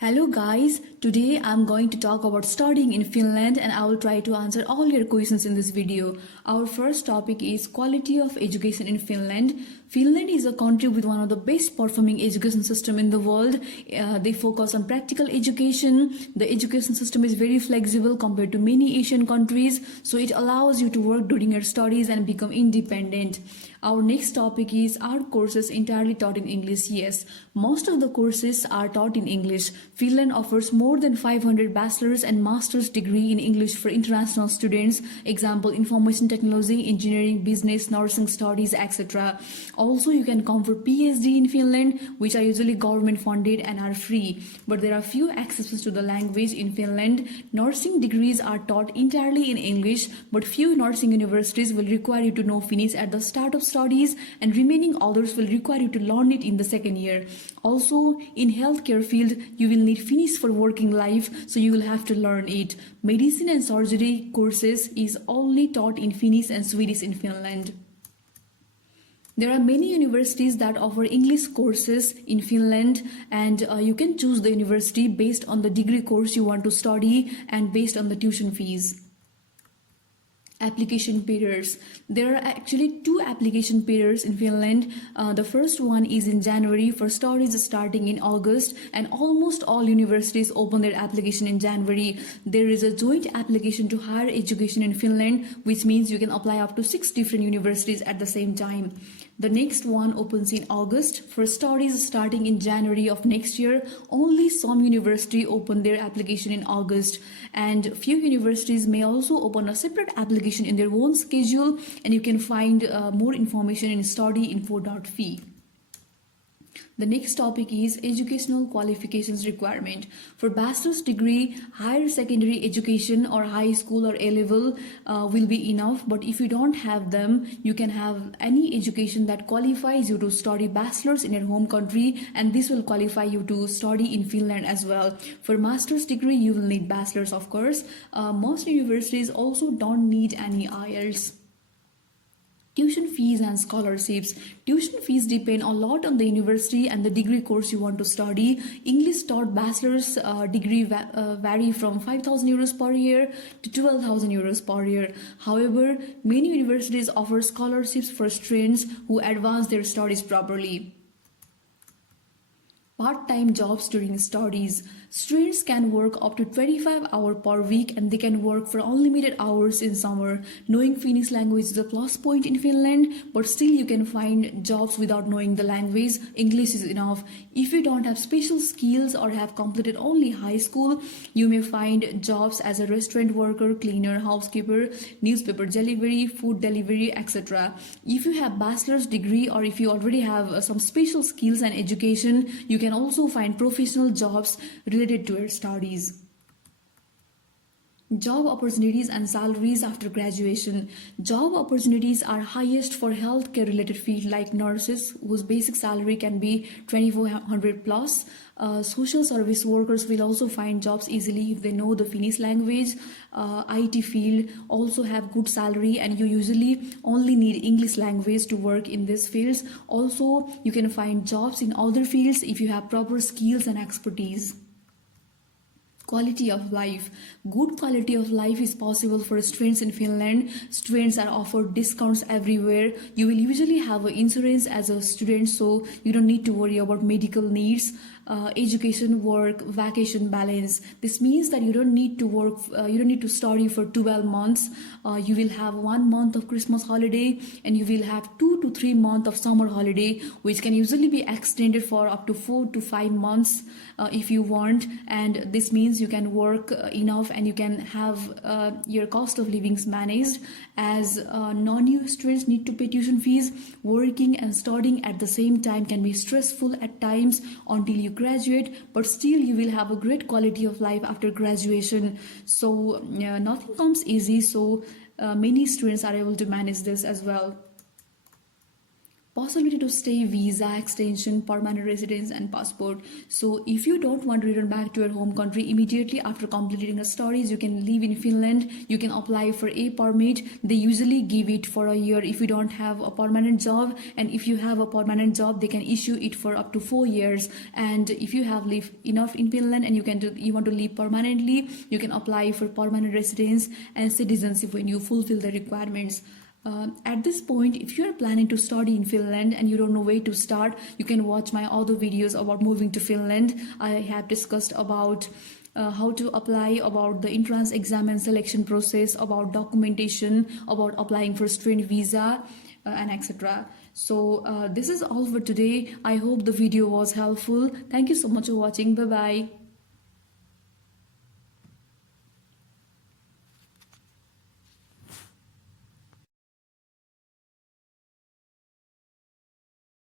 Hello guys, today I'm going to talk about studying in Finland and I will try to answer all your questions in this video. Our first topic is quality of education in Finland. Finland is a country with one of the best performing education system in the world. They focus on practical education. The education system is very flexible compared to many Asian countries, so it allows you to work during your studies and become independent. Our next topic is, are courses entirely taught in English? Yes, most of the courses are taught in English. Finland offers more than 500 bachelor's and master's degree in English for international students. Example, information technology, engineering, business, nursing studies, etc. Also, you can come for PhD in Finland, which are usually government funded and are free. But there are few exceptions to the language in Finland. Nursing degrees are taught entirely in English, but few nursing universities will require you to know Finnish at the start of studies, and remaining others will require you to learn it in the second year. Also, in healthcare field, you will need Finnish for working life, so you will have to learn it. Medicine and surgery courses is only taught in Finnish and Swedish in Finland. There are many universities that offer English courses in Finland, and you can choose the university based on the degree course you want to study and based on the tuition fees. Application periods. There are actually two application periods in Finland. The first one is in January for studies starting in August, and almost all universities open their application in January. There is a joint application to higher education in Finland, which means you can apply up to 6 different universities at the same time. The next one opens in August. For studies starting in January of next year, only some universities open their application in August, and few universities may also open a separate application in their own schedule, and you can find more information in studyinfo.fi. The next topic is educational qualifications requirement. For bachelor's degree, higher secondary education or high school or A-level will be enough, but if you don't have them, you can have any education that qualifies you to study bachelor's in your home country, and this will qualify you to study in Finland as well. For master's degree, you will need bachelor's, of course. Most universities also don't need any IELTS. Tuition fees and scholarships. Tuition fees depend a lot on the university and the degree course you want to study. English taught bachelor's degree vary from 5,000 euros per year to 12,000 euros per year. However, many universities offer scholarships for students who advance their studies properly. Part-time jobs during studies. Students can work up to 25 hours per week, and they can work for unlimited hours in summer. Knowing Finnish language is a plus point in Finland, but still you can find jobs without knowing the language. English is enough. If you don't have special skills or have completed only high school, you may find jobs as a restaurant worker, cleaner, housekeeper, newspaper delivery, food delivery, etc. If you have bachelor's degree or if you already have some special skills and education, you can also find professional jobs related to your studies. Job opportunities and salaries after graduation. Job opportunities are highest for healthcare related fields like nurses, whose basic salary can be 2,400 plus. Social service workers will also find jobs easily if they know the Finnish language. IT field also have good salary, and you usually only need English language to work in these fields. Also, you can find jobs in other fields if you have proper skills and expertise. Quality of life. Good quality of life is possible for students in Finland. Students are offered discounts everywhere. You will usually have an insurance as a student, so you don't need to worry about medical needs. Education, work, vacation balance. This means that you don't need to work, you don't need to study for 12 months. You will have 1 month of Christmas holiday, and you will have 2 to 3 months of summer holiday, which can usually be extended for up to 4 to 5 months if you want. And this means you can work enough and you can have your cost of livings managed, as non-EU students need to pay tuition fees. Working and studying at the same time can be stressful at times until you graduate, but still you will have a great quality of life after graduation. So nothing comes easy, so many students are able to manage this as well. possibility to stay, visa extension, permanent residence, and passport. So if you don't want to return back to your home country immediately after completing the studies, you can live in Finland. You can apply for a permit. They usually give it for a year if you don't have a permanent job, and if you have a permanent job, they can issue it for up to 4 years. And if you have lived enough in Finland and you want to live permanently, you can apply for permanent residence and citizenship when you fulfill the requirements. At this point, if you are planning to study in Finland and you don't know where to start, you can watch my other videos about moving to Finland. I have discussed about how to apply, about the entrance exam and selection process, about documentation, about applying for student visa, and etc. So this is all for today. I hope the video was helpful. Thank you so much for watching. Bye bye.